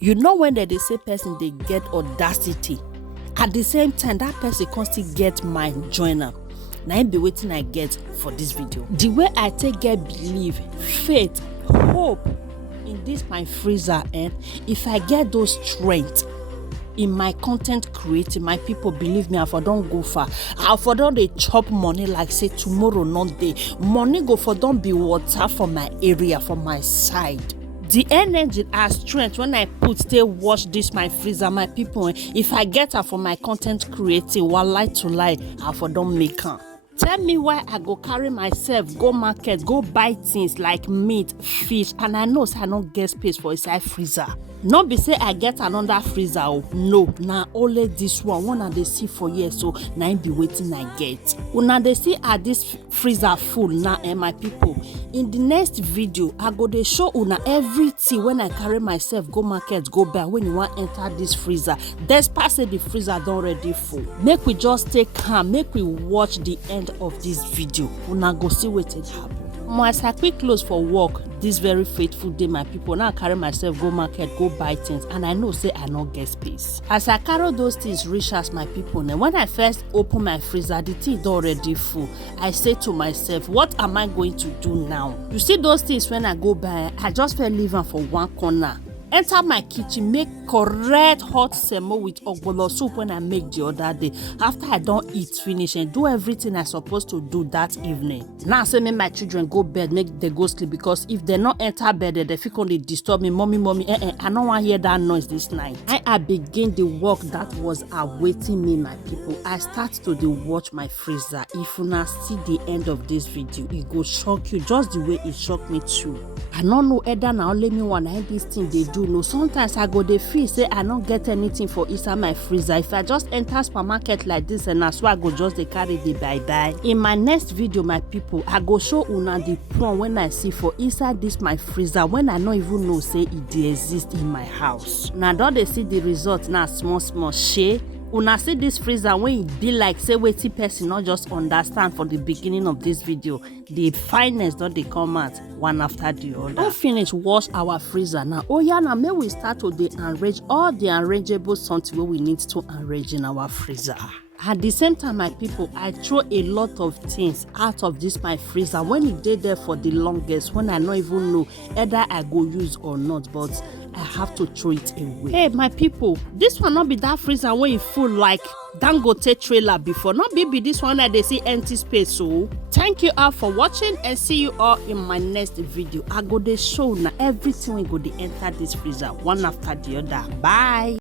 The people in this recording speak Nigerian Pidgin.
You know when they say person they get audacity, at the same time that person can still get mind join am. Na im be wetin I get for this video. The way I take get belief, faith, hope in this my freezer, if I get those strength in my content creating, my people, believe me, I for don go far. I for don dey chop money like say tomorrow not dey. Money go for don be water for my area, for my side. The energy and strength when I put stay watch this my freezer, my people, if I get her for my content creating, lie to lie, I for don make am. Tell me why I go carry myself go market, go buy things like meat, fish, and I know say I don't get space for inside freezer. Not be say I get another freezer, no, na only this one I dey see for years, so na im be waiting I get. Una dey see at this freezer full now, my people. In the next video, I go dey show una everything when I carry myself go market, go buy when you want enter this freezer. Despite say the freezer don already full. Make we just stay calm, make we watch the end of this video. Una go see wetin happen. As I quick close for work this very faithful day, my people, now I carry myself go market, go buy things, and I know say I no get space. As I carry those things reach as my people, now when I first open my freezer, the thing don already full. I say to myself, what am I going to do now? You see those things when I go buy, I just fell leave them for one corner. Enter my kitchen, make correct hot semo with ogbono soup when I make the other day. After I don't eat finish and do everything I supposed to do that evening. Now say make my children go bed, make they go sleep, because if they not enter bed, they feel they disturb me. Mommy, I don't want to hear that noise this night. I begin the work that was awaiting me, my people. I start to watch my freezer. If you not see the end of this video, it go shock you just the way it shocked me too. I don't know either now let me one this thing they do. No, sometimes I go dey feel say I don't get anything for inside my freezer. If I just enter supermarket like this, and that's why I go just dey carry the bye. In my next video, my people, I go show una the prawn when I see for inside this my freezer, when I no even know say it dey exist in my house. Now don't they see the result now small share. Una see this freezer when it be like say wetin person not just understand for the beginning of this video. The finest don't they come out one after the other. Don't finish wash our freezer now. Oh yeah, now may we start to arrange all the arrangeable something we need to arrange in our freezer. At the same time, my people, I throw a lot of things out of this my freezer when it did there for the longest, when I don't even know either I go use or not, but I have to throw it away. Hey, my people, this one not be that freezer where it full like Dangote trailer before. Not be this one that they see empty space. So thank you all for watching, and see you all in my next video. I go to show now everything we go to enter this freezer one after the other. Bye.